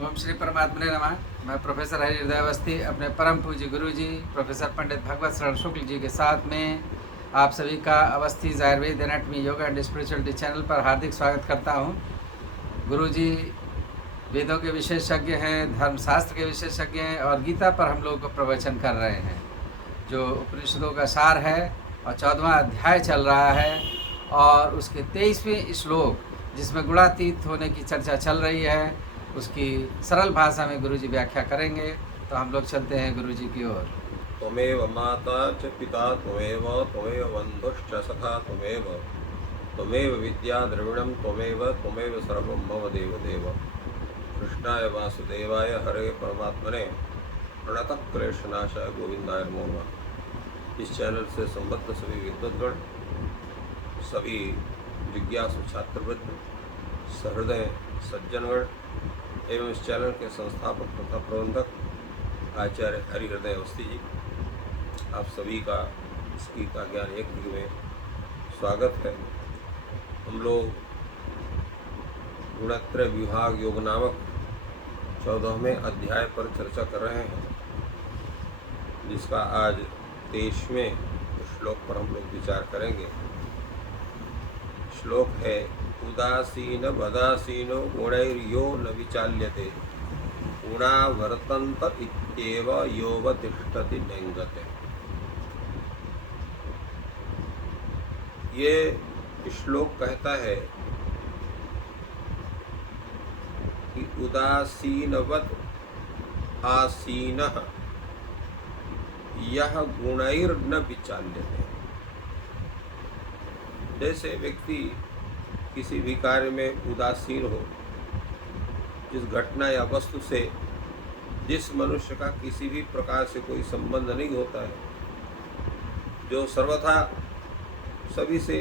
ओम श्री परमात्मने नमः। मैं प्रोफेसर हरि हृदय अवस्थी अपने परम पूज्य गुरु जी प्रोफेसर पंडित भगवत शरण शुक्ल जी के साथ में आप सभी का Awasthi Ayurveda anatomy yoga and spirituality channel पर हार्दिक स्वागत करता हूं। गुरु जी वेदों के विशेषज्ञ हैं, धर्मशास्त्र के विशेषज्ञ हैं और गीता पर हम लोग को प्रवचन कर रहे हैं जो उपनिषदों का सार है और 14वां अध्याय चल रहा है और उसके 23वें श्लोक जिसमें गुणातीत होने की चर्चा चल रही है उसकी सरल भाषा में गुरुजी व्याख्या करेंगे। तो हम लोग चलते हैं गुरुजी की ओर। त्वमेव माता च पिता त्वमेव बन्धुश्च सखा त्वमेव विद्या द्रविणं त्वमेव सर्वं मम देवदेव। कृष्णाय वासुदेवाय हरे परमात्मने प्रणतः क्लेशनाशाय गोविंदाय नमो नमः। इस चैनल से संबद्ध सभी विद्वद्गण, सभी जिज्ञासु छात्रवृत्त, सहृदय सज्जनगण एवं इस चैनल के संस्थापक तथा प्रबंधक आचार्य हरि हृदय अवस्थी जी, आप सभी का इस गीता ज्ञान एक में स्वागत है। हम लोग गुणत्रय विभाग योग नामक 14वें अध्याय पर चर्चा कर रहे हैं, जिसका आज 23वें श्लोक पर हम लोग विचार करेंगे। श्लोक है उदासीन वदासीनो गुणैर्यो न विचाल्यते गुणा वर्तन्त इत्येव योवतिष्ठति नेंगते। ये श्लोक कहता है कि उदासीनवत् आसीनः यह गुणैर्न विचाल्यते। जैसे व्यक्ति किसी भी कार्य में उदासीन हो, जिस घटना या वस्तु से जिस मनुष्य का किसी भी प्रकार से कोई संबंध नहीं होता है, जो सर्वथा सभी से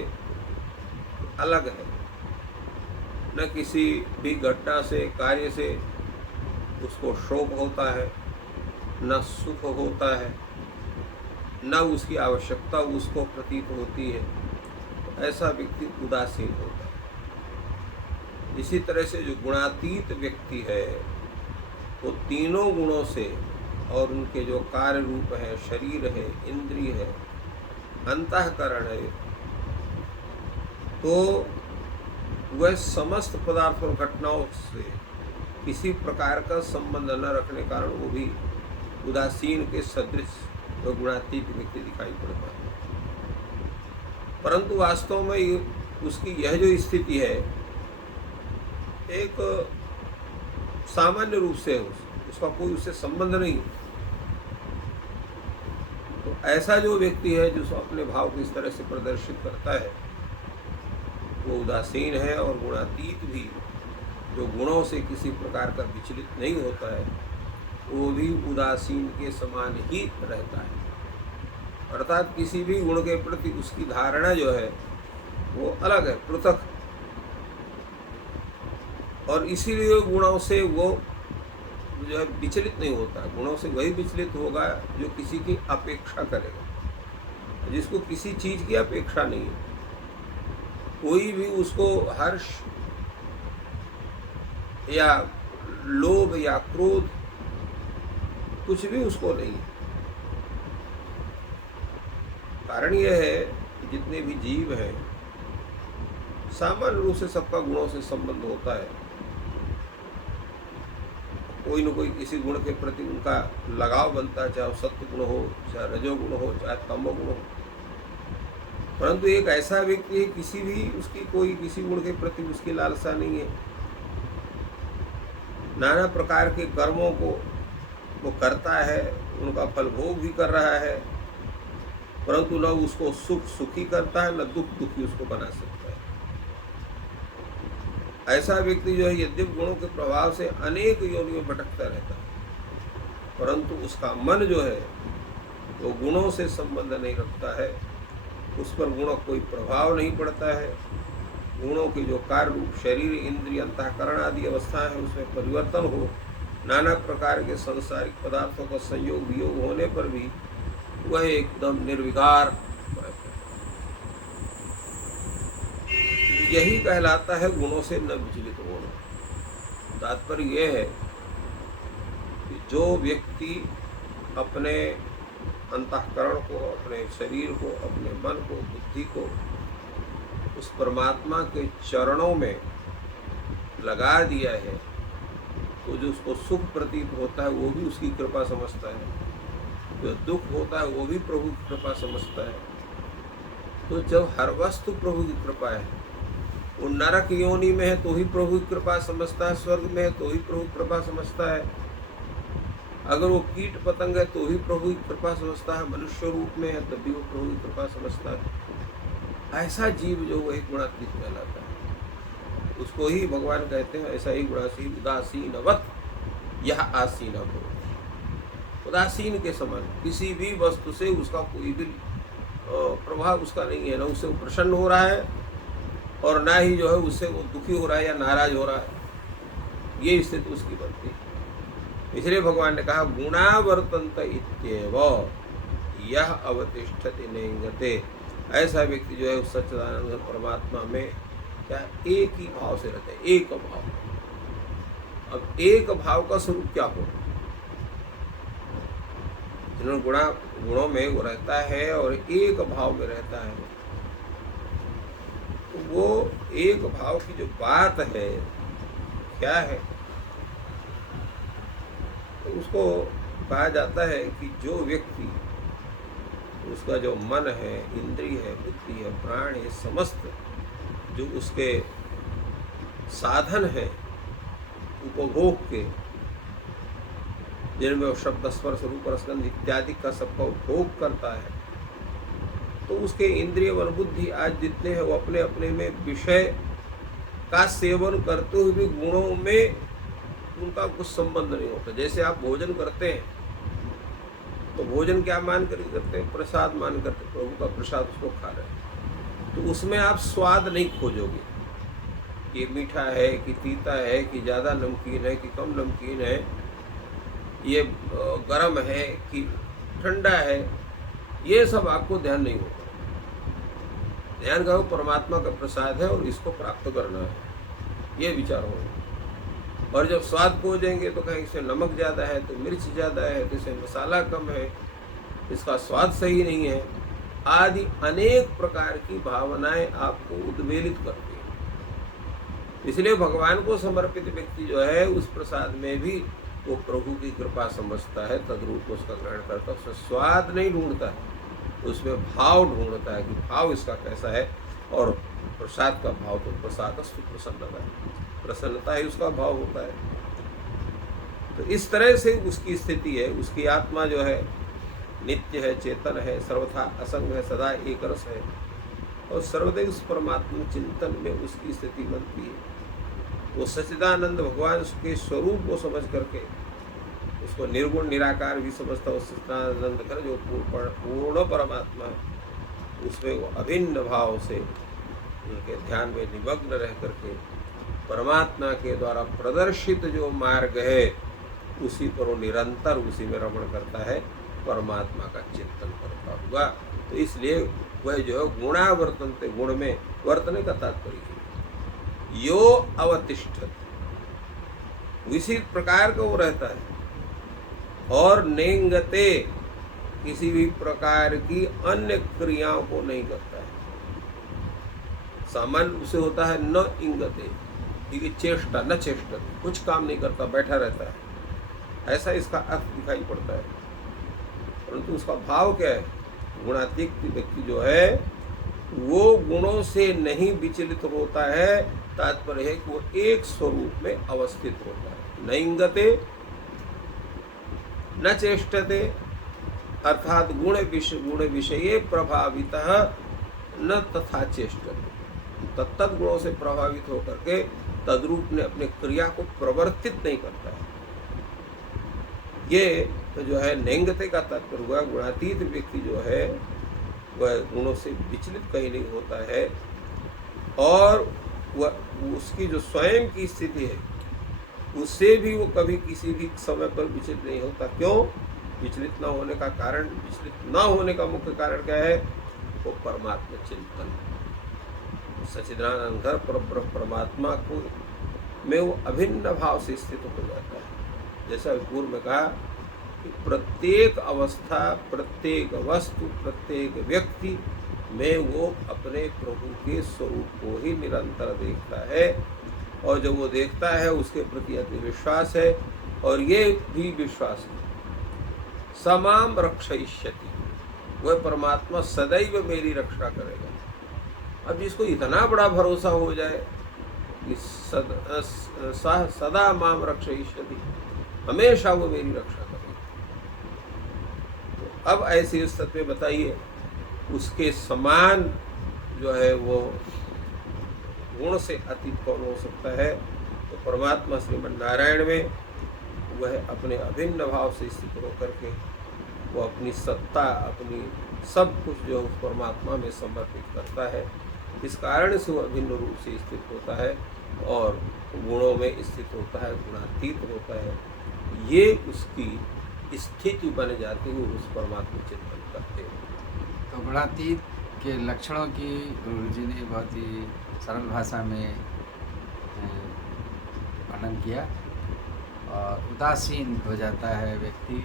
अलग है, न किसी भी घटना से कार्य से उसको शोक होता है, न सुख होता है, न उसकी आवश्यकता उसको प्रतीत होती है, तो ऐसा व्यक्ति उदासीन होता है। इसी तरह से जो गुणातीत व्यक्ति है वो तीनों गुणों से और उनके जो कार्य रूप है, शरीर है, इंद्रिय है, अंतःकरण है, तो वह समस्त पदार्थ और घटनाओं से किसी प्रकार का संबंध न रखने कारण वो भी उदासीन के सदृश व गुणातीत व्यक्ति दिखाई पड़ता है। परंतु वास्तव में उसकी यह जो स्थिति है एक सामान्य रूप से है, उसका कोई उससे संबंध नहीं। तो ऐसा जो व्यक्ति है जो अपने भाव को इस तरह से प्रदर्शित करता है वो उदासीन है, और गुणातीत भी जो गुणों से किसी प्रकार का विचलित नहीं होता है वो भी उदासीन के समान ही रहता है। अर्थात किसी भी गुण के प्रति उसकी धारणा जो है वो अलग है, पृथक, और इसीलिए गुणों से वो जो है विचलित नहीं होता। गुणों से वही विचलित होगा जो किसी की अपेक्षा करेगा, जिसको किसी चीज़ की अपेक्षा नहीं है। कोई भी उसको हर्ष या लोभ या क्रोध कुछ भी उसको नहीं है। कारण यह है कि जितने भी जीव हैं सामान्य रूप से सबका गुणों से संबंध होता है। कोई न कोई किसी गुण के प्रति उनका लगाव बनता है, चाहे सत्व गुण हो, चाहे रजोगुण हो, चाहे तमोगुण हो। परंतु एक ऐसा व्यक्ति है किसी भी उसकी कोई किसी गुण के प्रति उसकी लालसा नहीं है। नाना प्रकार के कर्मों को वो करता है, उनका फल भोग भी कर रहा है, परंतु न उसको सुख सुखी करता है, न दुख दुखी उसको बना सकता है। ऐसा व्यक्ति जो है यद्यपि गुणों के प्रभाव से अनेक योनियों भटकता रहता है, परंतु उसका मन जो है वो गुणों से संबंध नहीं रखता है, उस पर गुणों कोई प्रभाव नहीं पड़ता है। गुणों के जो कार्य रूप शरीर, इंद्रिय, अंतःकरण आदि अवस्थाएं हैं उसमें परिवर्तन हो, नाना प्रकार के सांसारिक पदार्थों का संयोग वियोग होने पर भी वह एकदम निर्विकार, यही कहलाता है गुणों से न विचलित होना। तात्पर्य यह है जो व्यक्ति अपने अंतःकरण को, अपने शरीर को, अपने मन को, बुद्धि को उस परमात्मा के चरणों में लगा दिया है, तो जो उसको सुख प्रतीत होता है वो भी उसकी कृपा समझता है, जो दुख होता है वो भी प्रभु की कृपा समझता है। तो जब हर वस्तु प्रभु की कृपा है, वो नरक योनि में है तो ही प्रभु की कृपा समझता है, स्वर्ग में है तो ही प्रभु की कृपा समझता है, अगर वो कीट पतंग है तो ही प्रभु की कृपा समझता है, मनुष्य रूप में है तब भी वो प्रभु की कृपा समझता है। ऐसा जीव जो वो एक गुणातीत कहलाता है, उसको ही भगवान कहते हैं ऐसा ही गुणासीन उदासीनवत यह आसीन हो। उदासीन के समान, किसी भी वस्तु से उसका कोई भी प्रभाव उसका नहीं है, ना उससे वो प्रसन्न हो रहा है और ना ही जो है उससे वो दुखी हो रहा है या नाराज हो रहा है, ये स्थिति उसकी बनती है। इसलिए भगवान ने कहा गुणावर्तन्त इत्येव यह अवतिष्ठति नेंगते। ऐसा व्यक्ति जो है उस सच्चिदानंद परमात्मा में क्या एक ही भाव से रहता है, एक भाव। अब एक भाव का स्वरूप क्या हो? जिन्होंने गुणों में वो रहता है और एक भाव में रहता है, तो वो एक भाव की जो बात है क्या है, तो उसको कहा जाता है कि जो व्यक्ति, उसका जो मन है, इंद्रिय है, बुद्धि है, प्राण है, समस्त जो उसके साधन है उपभोग के, जिनमें वो शब्द स्पर्श रूप रसगंध इत्यादि का सबका उपभोग करता है, तो उसके इंद्रिय मन बुद्धि आज जितने हैं वो अपने अपने में विषय का सेवन करते हुए भी गुणों में उनका कुछ संबंध नहीं होता। जैसे आप भोजन करते हैं तो भोजन क्या मान कर करते हैं? प्रसाद मान कर, प्रभु का प्रसाद उसको खा रहे हैं, तो उसमें आप स्वाद नहीं खोजोगे, ये मीठा है कि तीता है कि ज़्यादा नमकीन है कि कम नमकीन है, ये गर्म है कि ठंडा है, ये सब आपको ध्यान नहीं होगा। ध्यान करो परमात्मा का प्रसाद है और इसको प्राप्त करना है, ये विचार होगा। और जब स्वाद खोजेंगे तो कहीं इसमें नमक ज़्यादा है तो मिर्च ज़्यादा है, तो इसमें मसाला कम है, इसका स्वाद सही नहीं है, आदि अनेक प्रकार की भावनाएं आपको उद्वेलित करती हैं। इसलिए भगवान को समर्पित व्यक्ति जो है उस प्रसाद में भी वो प्रभु की कृपा समझता है, तद्रूप उसका ग्रहण करता है। उसमें स्वाद नहीं ढूंढता है, उसमें भाव ढूंढता है कि भाव इसका कैसा है। और प्रसाद का भाव तो प्रसादस्तु प्रसन्नता है, प्रसन्नता ही उसका भाव होता है। तो इस तरह से उसकी स्थिति है, उसकी आत्मा जो है नित्य है, चेतन है, सर्वथा असंग है, सदा एक रस है, और सर्वदैव उस परमात्मा चिंतन में उसकी स्थिति बनती है। वो सच्चिदानंद भगवान के स्वरूप को समझ करके उसको निर्गुण निराकार भी समझता है। सच्चिदानंद कर जो पूर्ण परमात्मा है, उसमें वो अभिन्न भाव से उनके ध्यान में निमग्न रह करके परमात्मा के द्वारा प्रदर्शित जो मार्ग है उसी पर वो निरंतर उसी में रमण करता है, परमात्मा का चिंतन करता हुआ। तो इसलिए वह जो है गुणावर्तनते, गुण में वर्तने का तात्पर्य है यो अवतिष्ठत, इसी प्रकार का वो रहता है। और नेंगते, किसी भी प्रकार की अन्य क्रियाओं को नहीं करता है। सामान्य उसे होता है न इंगते, क्योंकि चेष्टा न चेष्टा, कुछ काम नहीं करता, बैठा रहता है, ऐसा इसका अर्थ दिखाई पड़ता है। परंतु उसका भाव क्या है? गुणातीत व्यक्ति जो है वो गुणों से नहीं विचलित होता है, तात्पर्य है कि वो एक स्वरूप में अवस्थित होता है। न इंगते न चेष्टते, अर्थात गुण विषये प्रभावितः न तथा चेष्टते, तत्त गुणों से प्रभावित होकर के तद्रूप ने अपने क्रिया को प्रवर्तित नहीं करता है। ये तो जो है नेंगते का तात्पर्य हुआ। गुणातीत व्यक्ति जो है वह गुणों से विचलित कहीं नहीं होता है, और वह उसकी जो स्वयं की स्थिति है उससे भी वो कभी किसी भी समय पर विचलित नहीं होता। क्यों? विचलित न होने का कारण, विचलित न होने का मुख्य कारण क्या है? वो परमात्मा चिंतन, सच्चिदानंद परब्रह्म परमात्मा को में वो अभिन्न भाव से स्थित हो जाता है। जैसा पूर्व में कहा कि प्रत्येक अवस्था, प्रत्येक वस्तु, प्रत्येक व्यक्ति में वो अपने प्रभु के स्वरूप को ही निरंतर देखता है, और जब वो देखता है उसके प्रति अति विश्वास है, और ये भी विश्वास है समाम रक्षयिष्यति, वह परमात्मा सदैव मेरी रक्षा करेगा। अब जिसको इतना बड़ा भरोसा हो जाए कि सदा माम रक्षयिष्यति, हमेशा वो मेरी रक्षा करेगा, तो अब ऐसी स्थिति में बताइए उसके समान जो है वो गुण से अतीत कौन हो सकता है। तो परमात्मा श्रीमन नारायण में वह अपने अभिन्न भाव से स्थित होकर के वो अपनी सत्ता, अपनी सब कुछ जो उस परमात्मा में समर्पित करता है, इस कारण से वो अभिन्न रूप से स्थित होता है और गुणों में स्थित होता है, गुणातीत होता है। ये उसकी स्थिति बन जाती है उस परमात्मा चिंतन करते हैं। तो गुणातीत के लक्षणों की गुरु जी ने बहुत ही सरल भाषा में वर्णन किया। और उदासीन हो जाता है व्यक्ति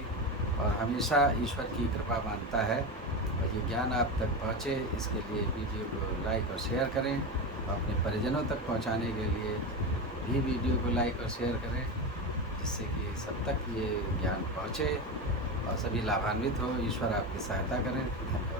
और हमेशा ईश्वर की कृपा मानता है। और ये ज्ञान आप तक पहुँचे, इसके लिए वीडियो को लाइक और शेयर करें, और अपने परिजनों तक पहुँचाने के लिए भी वीडियो को लाइक और शेयर करें, जिससे कि सब तक ये ज्ञान पहुँचे और सभी लाभान्वित हो। ईश्वर आपकी सहायता करें। धन्यवाद।